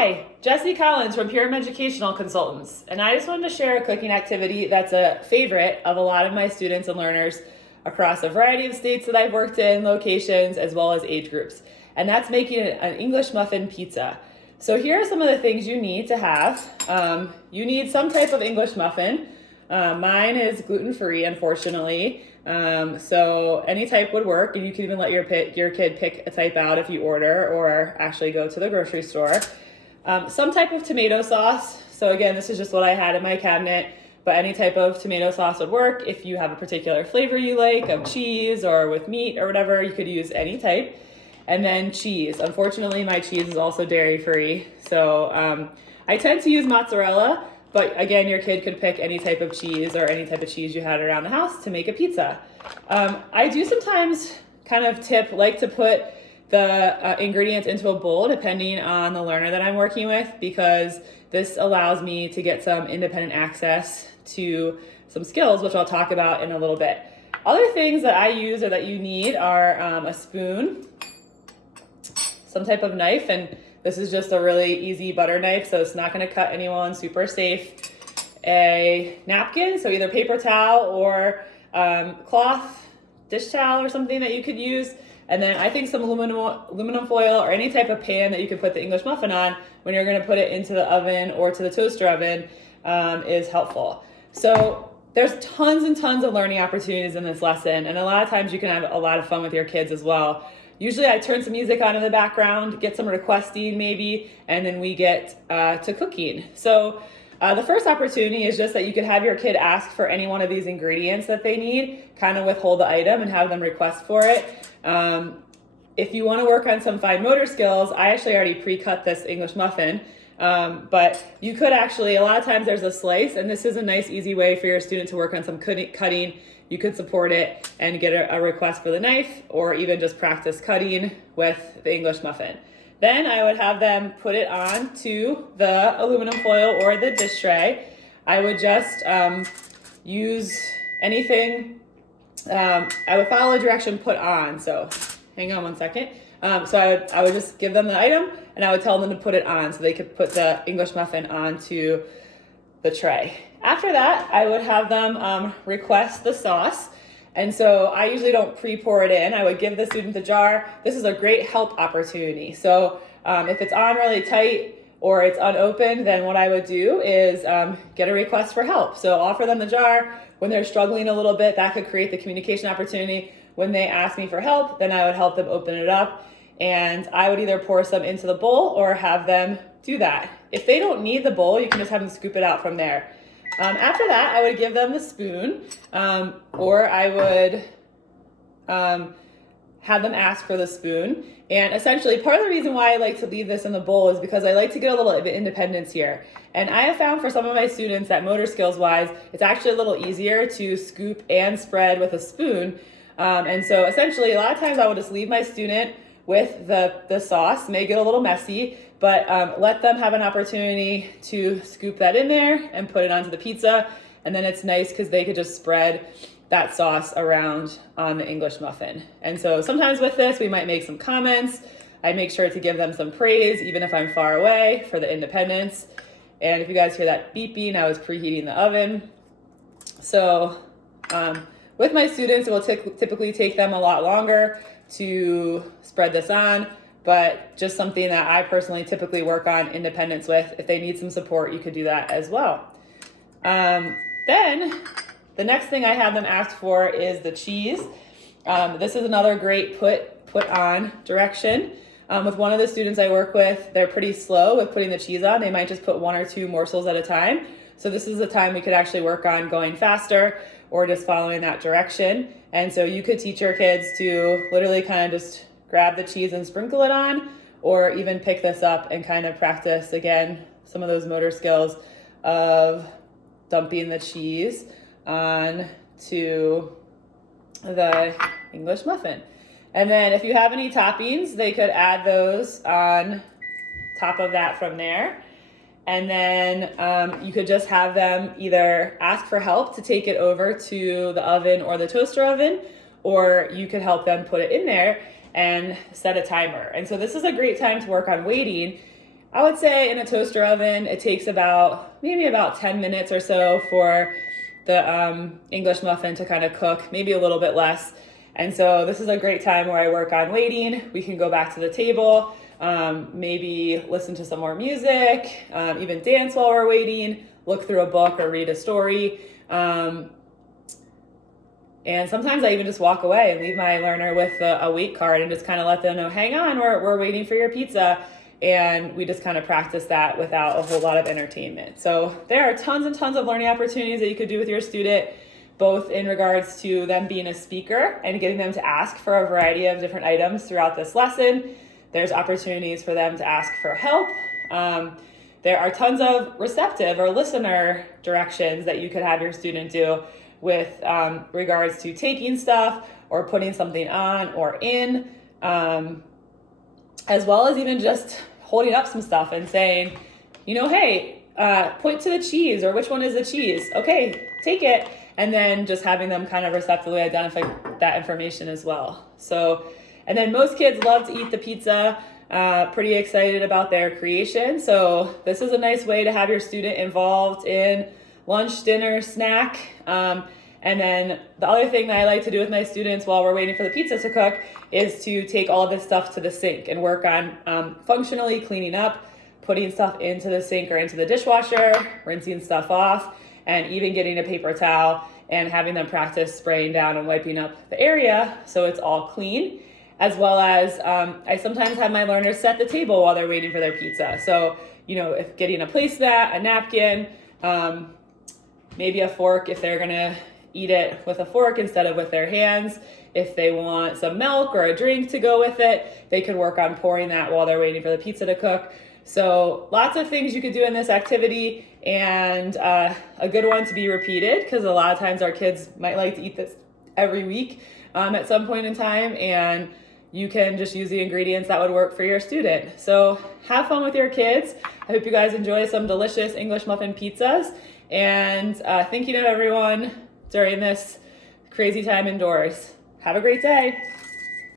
Hi, Jesse Collins from Pure Educational Consultants, and I just wanted to share a cooking activity that's a favorite of a lot of my students and learners across a variety of states that I've worked in, locations, as well as age groups, and that's making an English muffin pizza. So here are some of the things you need to have. You need some type of English muffin. Mine is gluten-free, unfortunately, so any type would work, and you can even let your kid pick a type out if you order or actually go to the grocery store. Some type of tomato sauce. So again, this is just what I had in my cabinet, but any type of tomato sauce would work. If you have a particular flavor you like of cheese or with meat or whatever, you could use any type. And then cheese. Unfortunately, my cheese is also dairy-free, so I tend to use mozzarella, but again, your kid could pick any type of cheese or any type of cheese you had around the house to make a pizza. I do sometimes like to put the ingredients into a bowl depending on the learner that I'm working with, because this allows me to get some independent access to some skills, which I'll talk about in a little bit. Other things that I use or that you need are a spoon, some type of knife, and this is just a really easy butter knife, so it's not going to cut anyone, super safe. A napkin, so either paper towel or cloth, dish towel or something that you could use. And then I think some aluminum foil or any type of pan that you could put the English muffin on when you're going to put it into the oven or to the toaster oven is helpful. So there's tons and tons of learning opportunities in this lesson, and a lot of times you can have a lot of fun with your kids as well. Usually I turn some music on in the background, get some requesting maybe, and then we get to cooking. So the first opportunity is just that you could have your kid ask for any one of these ingredients that they need, kind of withhold the item and have them request for it. If you want to work on some fine motor skills, I actually already pre-cut this English muffin, but you could actually, a lot of times there's a slice, and this is a nice easy way for your student to work on some cutting. You could support it and get a request for the knife, or even just practice cutting with the English muffin. Then I would have them put it on to the aluminum foil or the dish tray. I would just use anything. I would follow the direction put on. So hang on one second. So I would just give them the item, and I would tell them to put it on so they could put the English muffin onto the tray. After that, I would have them request the sauce. And so I usually don't pre-pour it in. I would give the student the jar. This is a great help opportunity. So if it's on really tight or it's unopened, then what I would do is get a request for help. So offer them the jar. When they're struggling a little bit, that could create the communication opportunity. When they ask me for help, then I would help them open it up. And I would either pour some into the bowl or have them do that. If they don't need the bowl, you can just have them scoop it out from there. After that, I would give them the spoon, or I would have them ask for the spoon. And essentially, part of the reason why I like to leave this in the bowl is because I like to get a little bit of independence here. And I have found for some of my students that motor skills wise, it's actually a little easier to scoop and spread with a spoon. And so essentially, a lot of times I will just leave my student with the sauce, may get a little messy, but let them have an opportunity to scoop that in there and put it onto the pizza. And then it's nice because they could just spread that sauce around on the English muffin. And so sometimes with this, we might make some comments. I make sure to give them some praise, even if I'm far away, for the independence. And if you guys hear that beeping, I was preheating the oven. So with my students, it will typically take them a lot longer to spread this on, but just something that I personally typically work on independence with. If they need some support, you could do that as well. Then the next thing I have them ask for is the cheese. This is another great put on direction. With one of the students I work with, they're pretty slow with putting the cheese on. They might just put one or two morsels at a time. So this is a time we could actually work on going faster or just following that direction. And so you could teach your kids to literally kind of just grab the cheese and sprinkle it on, or even pick this up and kind of practice, again, some of those motor skills of dumping the cheese onto the English muffin. And then if you have any toppings, they could add those on top of that from there. And then you could just have them either ask for help to take it over to the oven or the toaster oven, or you could help them put it in there and set a timer. And so this is a great time to work on waiting. I would say in a toaster oven, it takes maybe about 10 minutes or so for the English muffin to kind of cook, maybe a little bit less. And so this is a great time where I work on waiting. We can go back to the table, maybe listen to some more music, even dance while we're waiting, look through a book or read a story. And sometimes I even just walk away and leave my learner with a wait card and just kind of let them know, hang on, we're waiting for your pizza. And we just kind of practice that without a whole lot of entertainment. So there are tons and tons of learning opportunities that you could do with your student, both in regards to them being a speaker and getting them to ask for a variety of different items throughout this lesson. There's opportunities for them to ask for help. There are tons of receptive or listener directions that you could have your student do with regards to taking stuff or putting something on or in, as well as even just holding up some stuff and saying, hey, point to the cheese, or which one is the cheese? Okay, take it. And then just having them kind of receptively identify that information as well. So, and then most kids love to eat the pizza, pretty excited about their creation. So this is a nice way to have your student involved in lunch, dinner, snack. And then the other thing that I like to do with my students while we're waiting for the pizza to cook is to take all of this stuff to the sink and work on functionally cleaning up, putting stuff into the sink or into the dishwasher, rinsing stuff off, and even getting a paper towel and having them practice spraying down and wiping up the area so it's all clean. As well as I sometimes have my learners set the table while they're waiting for their pizza. So, if getting a placemat, a napkin, maybe a fork if they're gonna eat it with a fork instead of with their hands. If they want some milk or a drink to go with it, they could work on pouring that while they're waiting for the pizza to cook. So lots of things you could do in this activity, and a good one to be repeated, because a lot of times our kids might like to eat this every week at some point in time, and you can just use the ingredients that would work for your student. So have fun with your kids. I hope you guys enjoy some delicious English muffin pizzas, and thinking of everyone during this crazy time indoors. Have a great day.